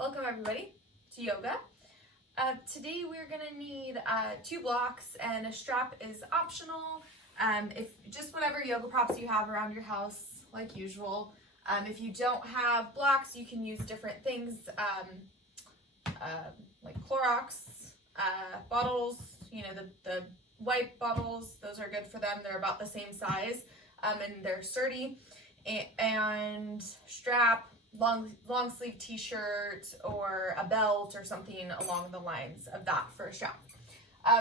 Welcome everybody to yoga. Today we're going to need 2 blocks and a strap is optional. If just whatever yoga props you have around your house like usual. If you don't have blocks, you can use different things like Clorox bottles, you know, the wipe bottles, those are good for them. They're about the same size and they're sturdy. And strap, long sleeve t-shirt or a belt or something along the lines of that for a strap.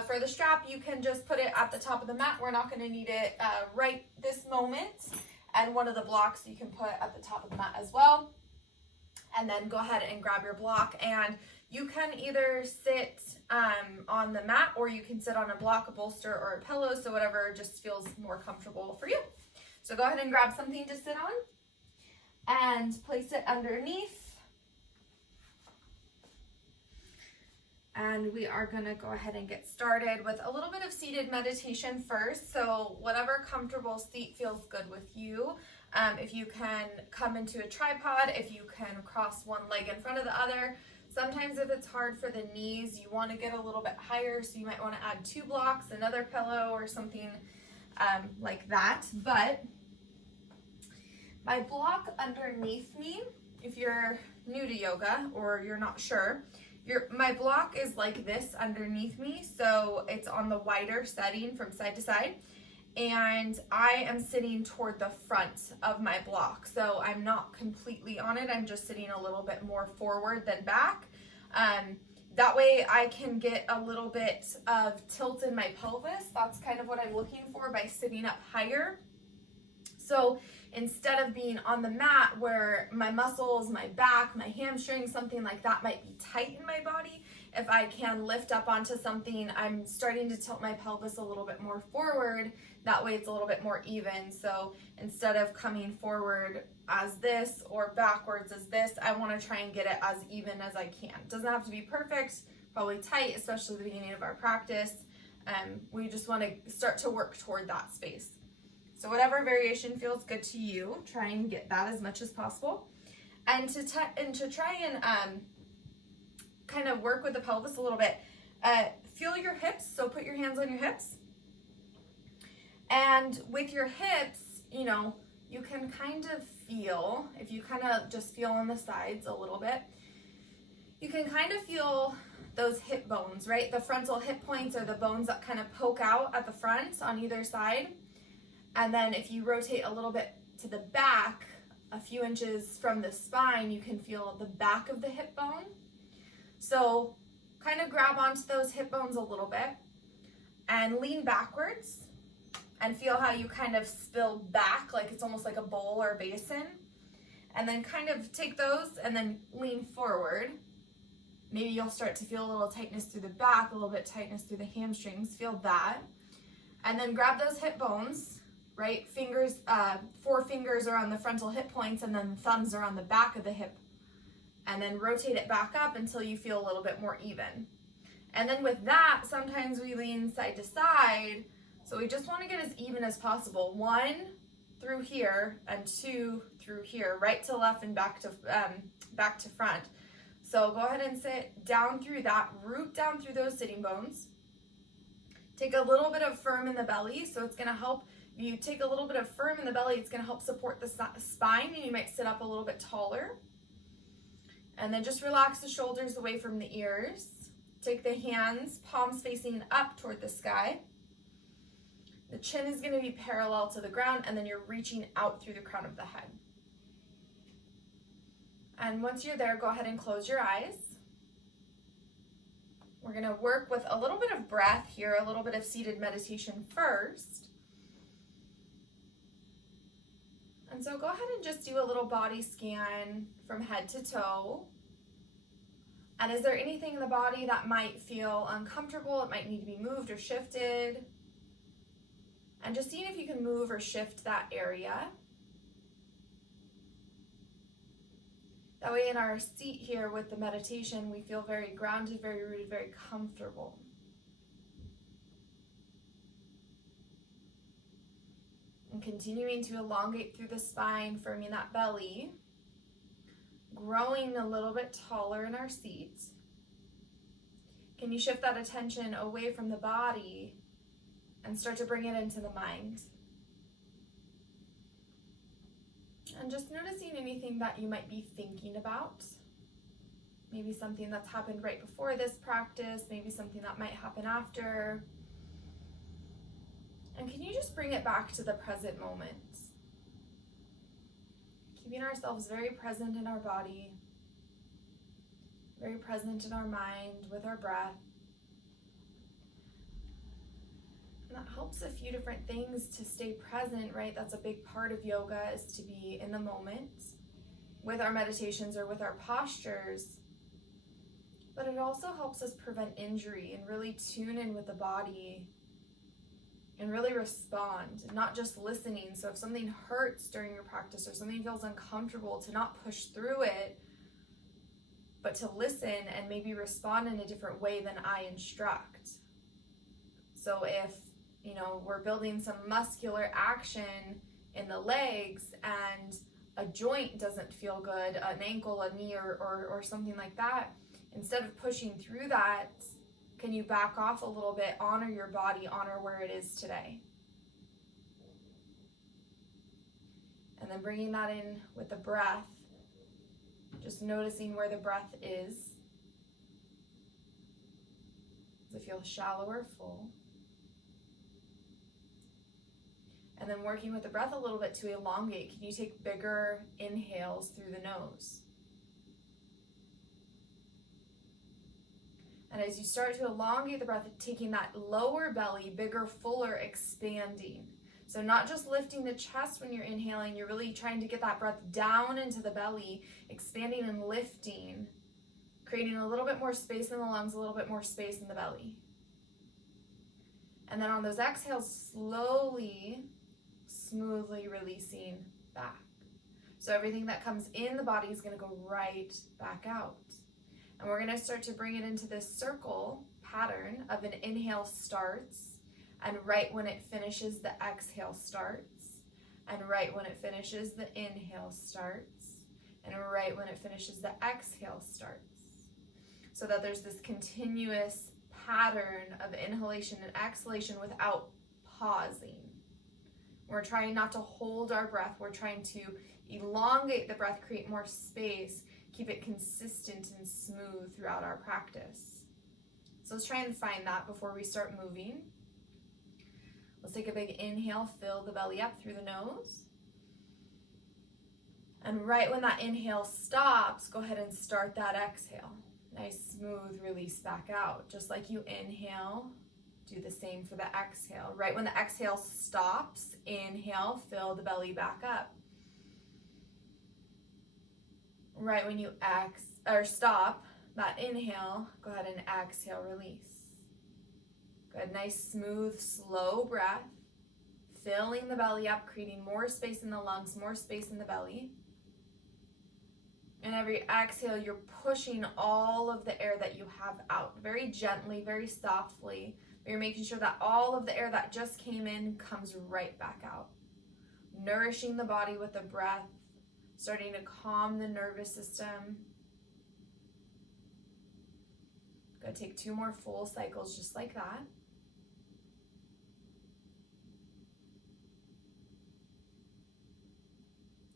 For the strap, you can just put it at the top of the mat. We're not going to need it right this moment. And one of the blocks you can put at the top of the mat as well. And then go ahead and grab your block, and you can either sit on the mat or you can sit on a block, a bolster, or a pillow, so whatever just feels more comfortable for you. So go ahead and grab something to sit on and place it underneath. And we are going to go ahead and get started with a little bit of seated meditation first. So whatever comfortable seat feels good with you. If you can come into a tripod, if you can cross one leg in front of the other. Sometimes if it's hard for the knees, you want to get a little bit higher, so you might want to add 2 blocks, another pillow, or something like that. But my block underneath me, if you're new to yoga or you're not sure, my block is like this underneath me, so it's on the wider setting from side to side, and I am sitting toward the front of my block, so I'm not completely on it. I'm just sitting a little bit more forward than back. That way I can get a little bit of tilt in my pelvis. That's kind of what I'm looking for by sitting up higher. So instead of being on the mat where my muscles, my back, my hamstrings, something like that might be tight in my body, if I can lift up onto something, I'm starting to tilt my pelvis a little bit more forward. That way it's a little bit more even. So instead of coming forward as this or backwards as this, I want to try and get it as even as I can. It doesn't have to be perfect, probably tight, especially at the beginning of our practice. We just want to start to work toward that space. So whatever variation feels good to you, try and get that as much as possible. And to try and kind of work with the pelvis a little bit, feel your hips. So put your hands on your hips. And with your hips, you know, you can kind of feel, if you kind of just feel on the sides a little bit, you can kind of feel those hip bones, right? The frontal hip points are the bones that kind of poke out at the front on either side. And then if you rotate a little bit to the back, a few inches from the spine, you can feel the back of the hip bone. So kind of grab onto those hip bones a little bit and lean backwards and feel how you kind of spill back, like it's almost like a bowl or a basin. And then kind of take those and then lean forward. Maybe you'll start to feel a little tightness through the back, a little bit tightness through the hamstrings. Feel that. And then grab those hip bones, right? Fingers, 4 fingers are on the frontal hip points, and then the thumbs are on the back of the hip. And then rotate it back up until you feel a little bit more even. And then with that, sometimes we lean side to side. So we just want to get as even as possible. 1 through here and 2 through here, right to left and back to front. So go ahead and sit down through that, root down through those sitting bones. Take a little bit of firm in the belly, so it's going to help. If you take a little bit of firm in the belly, it's going to help support the spine, and you might sit up a little bit taller. And then just relax the shoulders away from the ears. Take the hands, palms facing up toward the sky. The chin is going to be parallel to the ground, and then you're reaching out through the crown of the head. And once you're there, go ahead and close your eyes. We're going to work with a little bit of breath here, a little bit of seated meditation first. And so go ahead and just do a little body scan from head to toe. And is there anything in the body that might feel uncomfortable? It might need to be moved or shifted. And just seeing if you can move or shift that area. That way in our seat here with the meditation, we feel very grounded, very rooted, very comfortable. And continuing to elongate through the spine, firming that belly. growing a little bit taller in our seat. Can you shift that attention away from the body and start to bring it into the mind? And just noticing anything that you might be thinking about. Maybe something that's happened right before this practice, maybe something that might happen after. And can you just bring it back to the present moment? Keeping ourselves very present in our body, very present in our mind with our breath. And that helps a few different things to stay present, right? That's a big part of yoga, is to be in the moment with our meditations or with our postures. But it also helps us prevent injury and really tune in with the body and really respond, not just listening. So if something hurts during your practice or something feels uncomfortable, to not push through it, but to listen and maybe respond in a different way than I instruct. So if, we're building some muscular action in the legs and a joint doesn't feel good, an ankle, a knee, or something like that, instead of pushing through that, can you back off a little bit, honor your body, honor where it is today? And then bringing that in with the breath, just noticing where the breath is. Does it feel shallow or full? And then working with the breath a little bit to elongate. Can you take bigger inhales through the nose? And as you start to elongate the breath, taking that lower belly, bigger, fuller, expanding. So not just lifting the chest when you're inhaling, you're really trying to get that breath down into the belly, expanding and lifting, creating a little bit more space in the lungs, a little bit more space in the belly. And then on those exhales, slowly, smoothly releasing back. So everything that comes in the body is going to go right back out. And we're going to start to bring it into this circle pattern of an inhale starts, and right when it finishes, the exhale starts, and right when it finishes, the inhale starts, and right when it finishes, the exhale starts. So that there's this continuous pattern of inhalation and exhalation without pausing. We're trying not to hold our breath. We're trying to elongate the breath, create more space, keep it consistent and smooth throughout our practice. So let's try and find that before we start moving. Let's take a big inhale, fill the belly up through the nose. And right when that inhale stops, go ahead and start that exhale. Nice, smooth release back out. Just like you inhale, do the same for the exhale. Right when the exhale stops, inhale, fill the belly back up. Right when you stop that inhale, go ahead and exhale, release. Good, nice, smooth, slow breath. Filling the belly up, creating more space in the lungs, more space in the belly. And every exhale, you're pushing all of the air that you have out. Very gently, very softly. But you're making sure that all of the air that just came in comes right back out. Nourishing the body with the breath. Starting to calm the nervous system. Good, take 2 more full cycles just like that.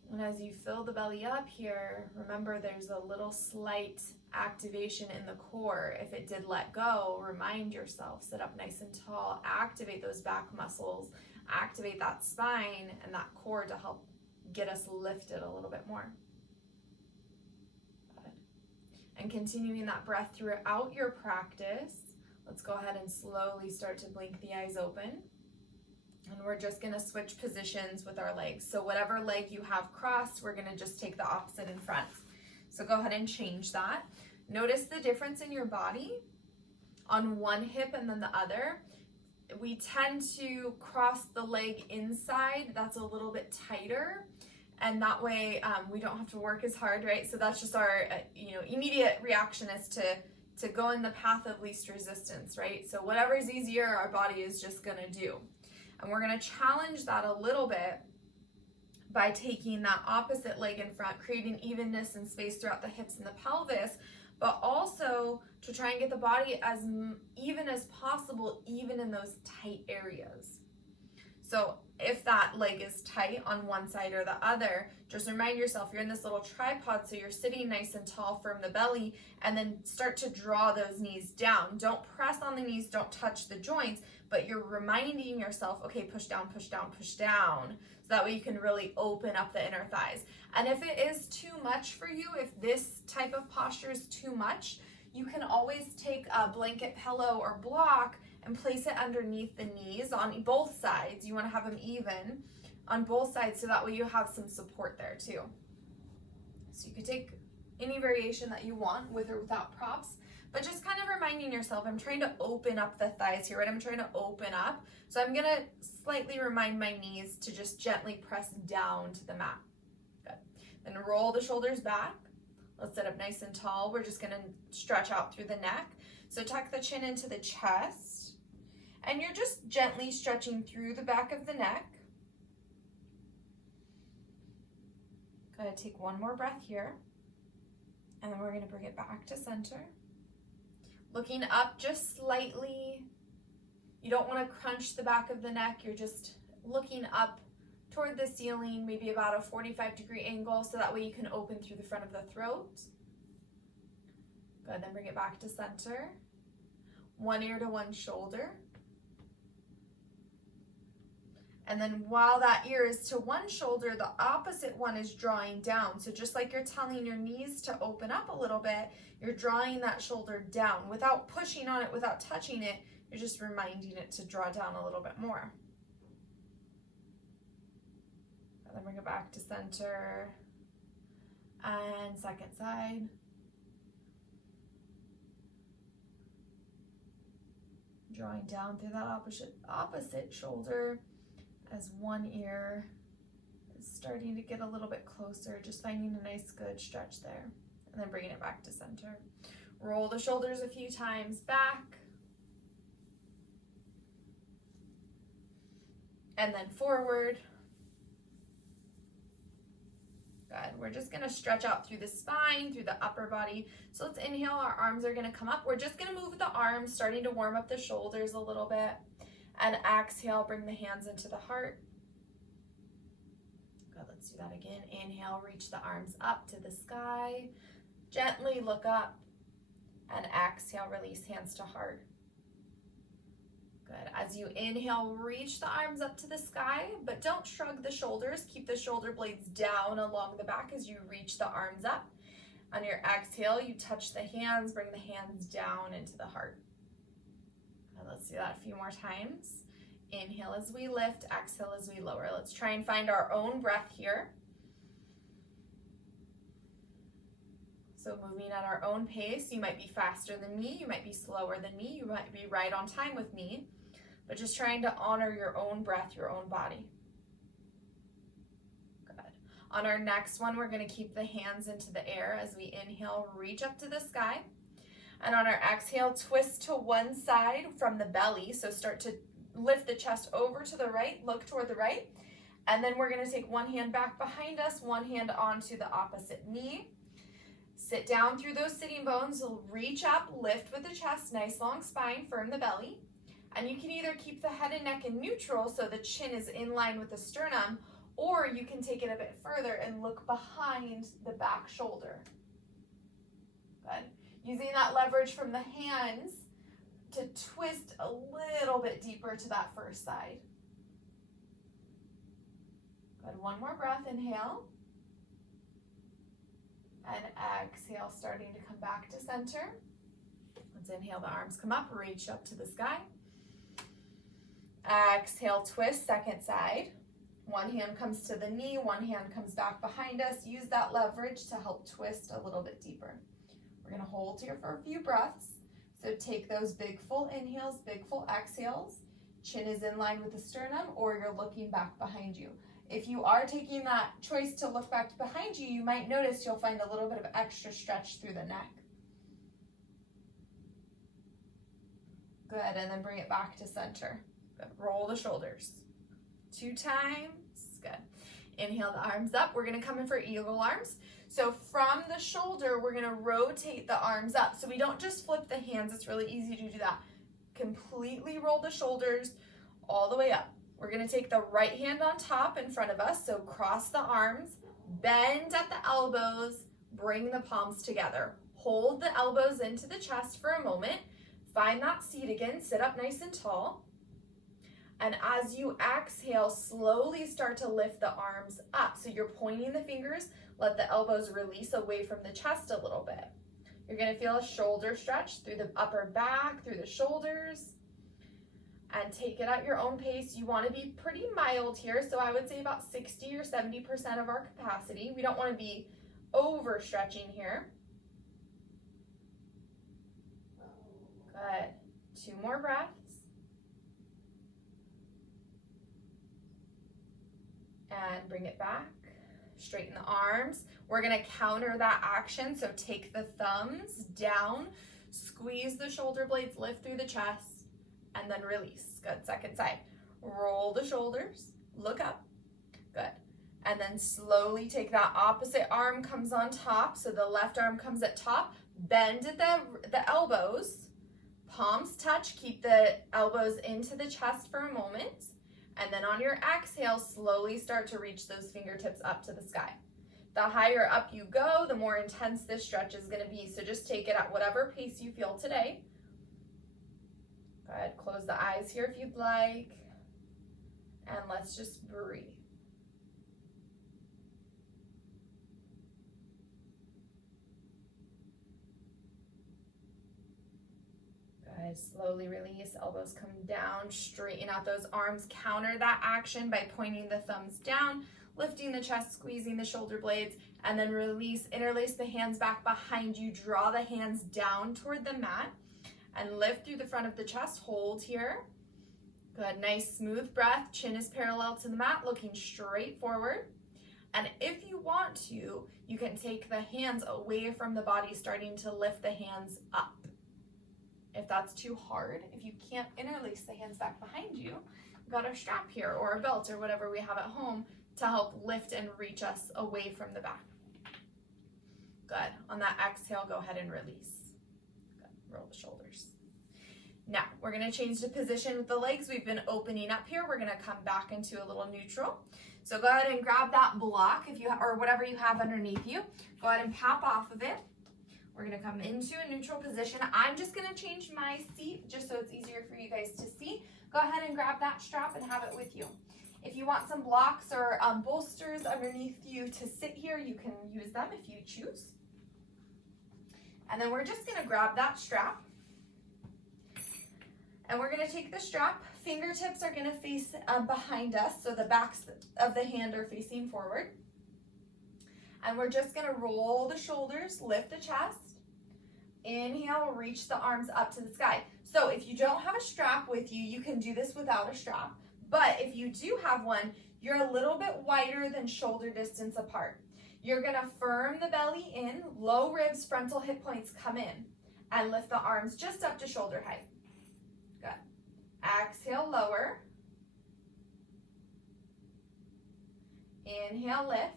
And as you fill the belly up here, remember there's a little slight activation in the core. If it did let go, remind yourself, sit up nice and tall, activate those back muscles, activate that spine and that core to help get us lifted a little bit more. Good. And continuing that breath throughout your practice, let's go ahead and slowly start to blink the eyes open. And we're just going to switch positions with our legs. So whatever leg you have crossed, we're going to just take the opposite in front. So go ahead and change that. Notice the difference in your body on one hip and then the other. We tend to cross the leg inside. That's a little bit tighter. And that way we don't have to work as hard, right? So that's just our immediate reaction is to go in the path of least resistance, right? So whatever is easier, our body is just going to do. And we're going to challenge that a little bit by taking that opposite leg in front, creating evenness and space throughout the hips and the pelvis, but also to try and get the body as even as possible, even in those tight areas. So if that leg is tight on one side or the other, just remind yourself you're in this little tripod, so you're sitting nice and tall from the belly, and then start to draw those knees down. Don't press on the knees, don't touch the joints, but you're reminding yourself, okay, push down, push down, push down. So that way you can really open up the inner thighs. And if it is too much for you, if this type of posture is too much, you can always take a blanket, pillow, or block and place it underneath the knees on both sides. You want to have them even on both sides, so that way you have some support there too. So you could take any variation that you want with or without props, but just kind of reminding yourself, I'm trying to open up the thighs here, right? I'm trying to open up. So I'm gonna slightly remind my knees to just gently press down to the mat. Good. Then roll the shoulders back. Let's sit up nice and tall. We're just gonna stretch out through the neck. So tuck the chin into the chest, and you're just gently stretching through the back of the neck. Go ahead, take one more breath here, and then we're gonna bring it back to center. Looking up just slightly. You don't wanna crunch the back of the neck. You're just looking up toward the ceiling, maybe about a 45-degree angle, so that way you can open through the front of the throat. Good, then bring it back to center. One ear to one shoulder. And then while that ear is to one shoulder, the opposite one is drawing down. So just like you're telling your knees to open up a little bit, you're drawing that shoulder down without pushing on it, without touching it. You're just reminding it to draw down a little bit more. And then bring it back to center. And second side. Drawing down through that opposite shoulder as one ear is starting to get a little bit closer, just finding a nice good stretch there. And then bringing it back to center. Roll the shoulders a few times back. And then forward. Good. We're just gonna stretch out through the spine, through the upper body. So let's inhale, our arms are gonna come up. We're just gonna move the arms, starting to warm up the shoulders a little bit. And exhale, bring the hands into the heart. Good, let's do that again. Inhale, reach the arms up to the sky. Gently look up. And exhale, release hands to heart. Good. As you inhale, reach the arms up to the sky, but don't shrug the shoulders. Keep the shoulder blades down along the back as you reach the arms up. On your exhale, you touch the hands, bring the hands down into the heart. And let's do that a few more times. Inhale as we lift, exhale as we lower. Let's try and find our own breath here. So moving at our own pace. You might be faster than me, you might be slower than me, you might be right on time with me, but just trying to honor your own breath, your own body. Good. On our next one, we're going to keep the hands into the air as we inhale, reach up to the sky. And on our exhale, twist to one side from the belly. So start to lift the chest over to the right, look toward the right. And then we're going to take one hand back behind us, one hand onto the opposite knee. Sit down through those sitting bones, reach up, lift with the chest, nice long spine, firm the belly. And you can either keep the head and neck in neutral so the chin is in line with the sternum, or you can take it a bit further and look behind the back shoulder. Good. Using that leverage from the hands to twist a little bit deeper to that first side. Good. One more breath, inhale. And exhale, starting to come back to center. Let's inhale, the arms come up, reach up to the sky. Exhale, twist, second side. One hand comes to the knee, one hand comes back behind us. Use that leverage to help twist a little bit deeper. We're gonna hold here for a few breaths. So take those big full inhales, big full exhales. Chin is in line with the sternum, or you're looking back behind you. If you are taking that choice to look back behind you, you might notice you'll find a little bit of extra stretch through the neck. Good, and then bring it back to center. Good. Roll the shoulders. 2 times. Good. Inhale the arms up. We're gonna come in for eagle arms. So from the shoulder, we're gonna rotate the arms up. So we don't just flip the hands, it's really easy to do that. Completely roll the shoulders all the way up. We're gonna take the right hand on top in front of us, so cross the arms, bend at the elbows, bring the palms together. Hold the elbows into the chest for a moment. Find that seat again, sit up nice and tall. And as you exhale, slowly start to lift the arms up. So you're pointing the fingers, let the elbows release away from the chest a little bit. You're gonna feel a shoulder stretch through the upper back, through the shoulders, and take it at your own pace. You wanna be pretty mild here, so I would say about 60 or 70% of our capacity. We don't wanna be overstretching here. Good, 2 more breaths. And bring it back, straighten the arms. We're gonna counter that action, so take the thumbs down, squeeze the shoulder blades, lift through the chest, and then release. Good, second side. Roll the shoulders, look up, good. And then slowly take that opposite arm comes on top, so the left arm comes at top, bend at the elbows, palms touch, keep the elbows into the chest for a moment. And then on your exhale, slowly start to reach those fingertips up to the sky. The higher up you go, the more intense this stretch is gonna be. So just take it at whatever pace you feel today. Go ahead, close the eyes here if you'd like. And let's just breathe. Slowly release, elbows come down, straighten out those arms, counter that action by pointing the thumbs down, lifting the chest, squeezing the shoulder blades, and then release, interlace the hands back behind you, draw the hands down toward the mat, and lift through the front of the chest, hold here. Good, nice smooth breath, chin is parallel to the mat, looking straight forward. And if you want to, you can take the hands away from the body, starting to lift the hands up. If that's too hard, if you can't interlace the hands back behind you, we've got our strap here or a belt or whatever we have at home to help lift and reach us away from the back. Good. On that exhale, go ahead and release. Good. Roll the shoulders. Now, we're going to change the position with the legs. We've been opening up here. We're going to come back into a little neutral. So go ahead and grab that block if you or whatever you have underneath you. Go ahead and pop off of it. We're gonna come into a neutral position. I'm just gonna change my seat just so it's easier for you guys to see. Go ahead and grab that strap and have it with you. If you want some blocks or bolsters underneath you to sit here, you can use them if you choose. And then we're just gonna grab that strap. And we're gonna take the strap. Fingertips are gonna face behind us, so the backs of the hand are facing forward. And we're just gonna roll the shoulders, lift the chest. Inhale, reach the arms up to the sky. So if you don't have a strap with you, you can do this without a strap. But if you do have one, you're a little bit wider than shoulder distance apart. You're gonna firm the belly in, low ribs, frontal hip points come in, and lift the arms just up to shoulder height. Good. Exhale, lower. Inhale, lift.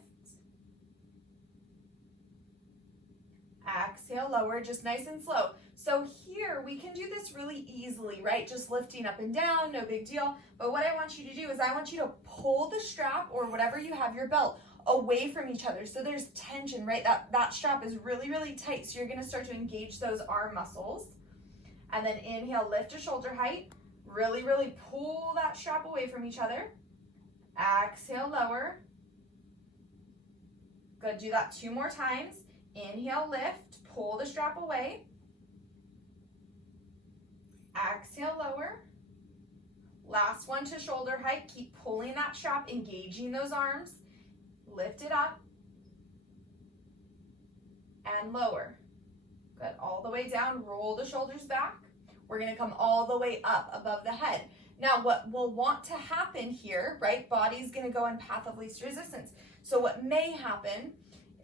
Exhale, lower, just nice and slow. So here we can do this really easily, right? Just lifting up and down, no big deal. But what I want you to do is I want you to pull the strap or whatever you have, your belt, away from each other. So there's tension, right? That strap is really, really tight. So you're gonna start to engage those arm muscles. And then inhale, lift to shoulder height. Really, really pull that strap away from each other. Exhale, lower. Good, do that 2 more times. Inhale, lift, pull the strap away. Exhale, lower. Last one to shoulder height. Keep pulling that strap, engaging those arms. Lift it up. And lower. Good, all the way down, roll the shoulders back. We're gonna come all the way up above the head. Now what we'll want to happen here, right? Body's gonna go in path of least resistance. So what may happen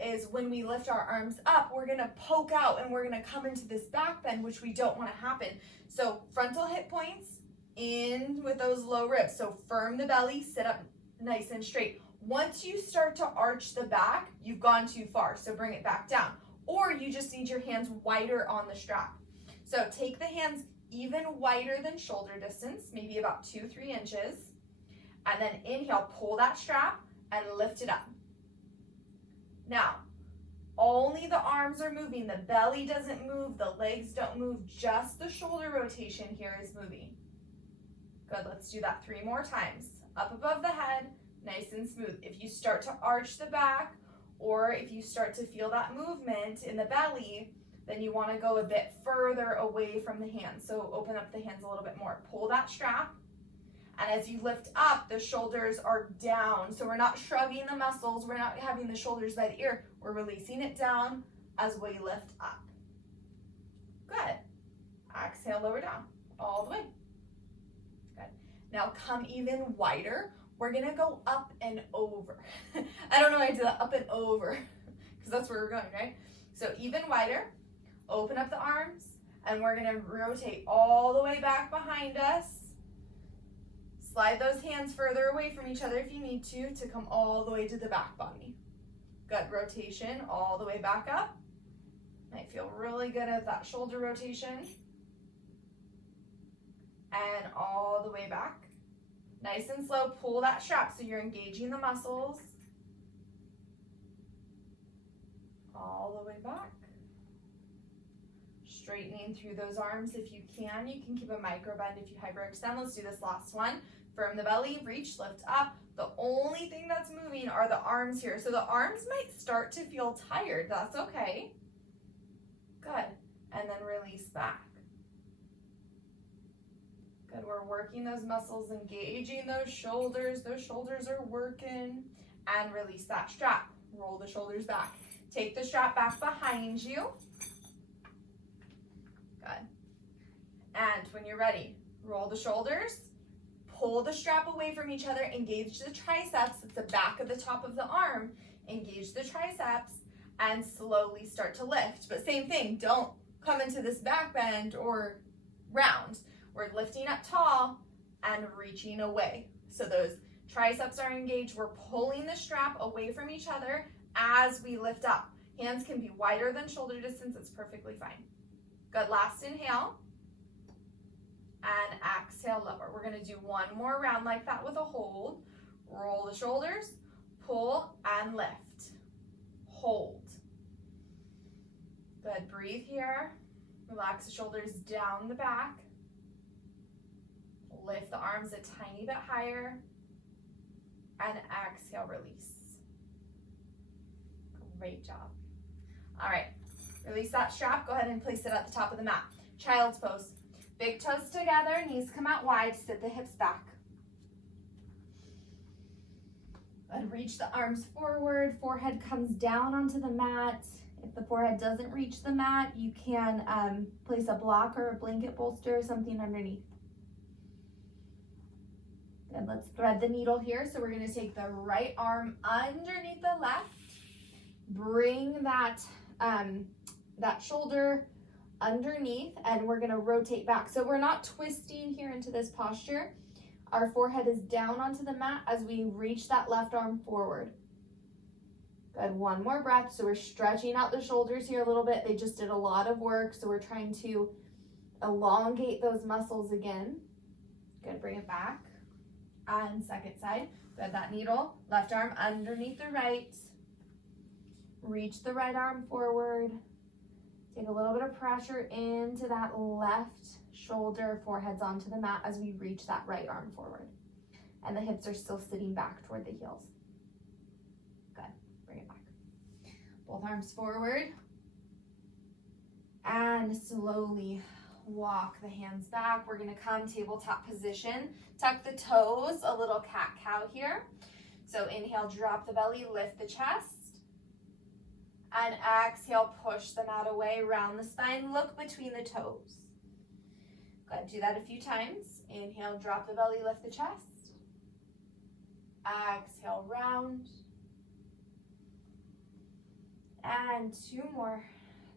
is when we lift our arms up, we're gonna poke out and we're gonna come into this back bend, which we don't wanna happen. So frontal hip points in with those low ribs. So firm the belly, sit up nice and straight. Once you start to arch the back, you've gone too far, so bring it back down. Or you just need your hands wider on the strap. So take the hands even wider than shoulder distance, maybe about 2-3 inches, and then inhale, pull that strap and lift it up. Now, only the arms are moving, the belly doesn't move, the legs don't move, just the shoulder rotation here is moving. Good, let's do that 3 more times. Up above the head, nice and smooth. If you start to arch the back, or if you start to feel that movement in the belly, then you want to go a bit further away from the hands. So open up the hands a little bit more. Pull that strap. And as you lift up, the shoulders are down. So we're not shrugging the muscles. We're not having the shoulders by the ear. We're releasing it down as we lift up. Good. Exhale, lower down. All the way. Good. Now come even wider. We're going to go up and over. I don't know why I did that, up and over, because that's where we're going, right? So even wider. Open up the arms, and we're going to rotate all the way back behind us. Slide those hands further away from each other if you need to come all the way to the back body. Good, rotation all the way back up. Might feel really good at that shoulder rotation. And all the way back. Nice and slow, pull that strap so you're engaging the muscles. All the way back. Straightening through those arms if you can. You can keep a micro bend if you hyperextend. Let's do this last one. Firm the belly, reach, lift up. The only thing that's moving are the arms here. So the arms might start to feel tired. That's okay. Good. And then release back. Good. We're working those muscles, engaging those shoulders. Those shoulders are working. And release that strap. Roll the shoulders back. Take the strap back behind you. Good. And when you're ready, roll the shoulders, pull the strap away from each other, engage the triceps, it's the back of the top of the arm, engage the triceps, and slowly start to lift. But same thing, don't come into this back bend or round. We're lifting up tall and reaching away. So those triceps are engaged, we're pulling the strap away from each other as we lift up. Hands can be wider than shoulder distance, it's perfectly fine. Good, last inhale, and exhale, lower. We're gonna do one more round like that with a hold. Roll the shoulders, pull and lift, hold. Good, breathe here. Relax the shoulders down the back. Lift the arms a tiny bit higher, and exhale, release. Great job. All right. Release that strap, go ahead and place it at the top of the mat. Child's pose. Big toes together, knees come out wide, sit the hips back. And reach the arms forward, forehead comes down onto the mat. If the forehead doesn't reach the mat, you can place a block or a blanket bolster or something underneath. Good, let's thread the needle here. So we're gonna take the right arm underneath the left, bring that shoulder underneath, and we're gonna rotate back. So we're not twisting here into this posture. Our forehead is down onto the mat as we reach that left arm forward. Good, one more breath. So we're stretching out the shoulders here a little bit. They just did a lot of work, so we're trying to elongate those muscles again. Good, bring it back. And second side, good, that needle, left arm underneath the right. Reach the right arm forward. Take a little bit of pressure into that left shoulder, forehead's onto the mat as we reach that right arm forward. And the hips are still sitting back toward the heels. Good, bring it back. Both arms forward. And slowly walk the hands back. We're gonna come tabletop position. Tuck the toes, a little cat-cow here. So inhale, drop the belly, lift the chest. And exhale, push the mat away, round the spine, look between the toes. Good, do that a few times. Inhale, drop the belly, lift the chest. Exhale, round. And two more.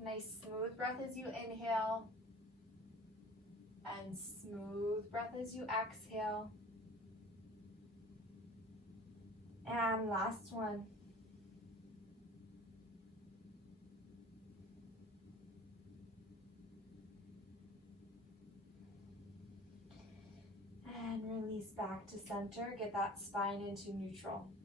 Nice smooth breath as you inhale. And smooth breath as you exhale. And last one. And release back to center. Get that spine into neutral.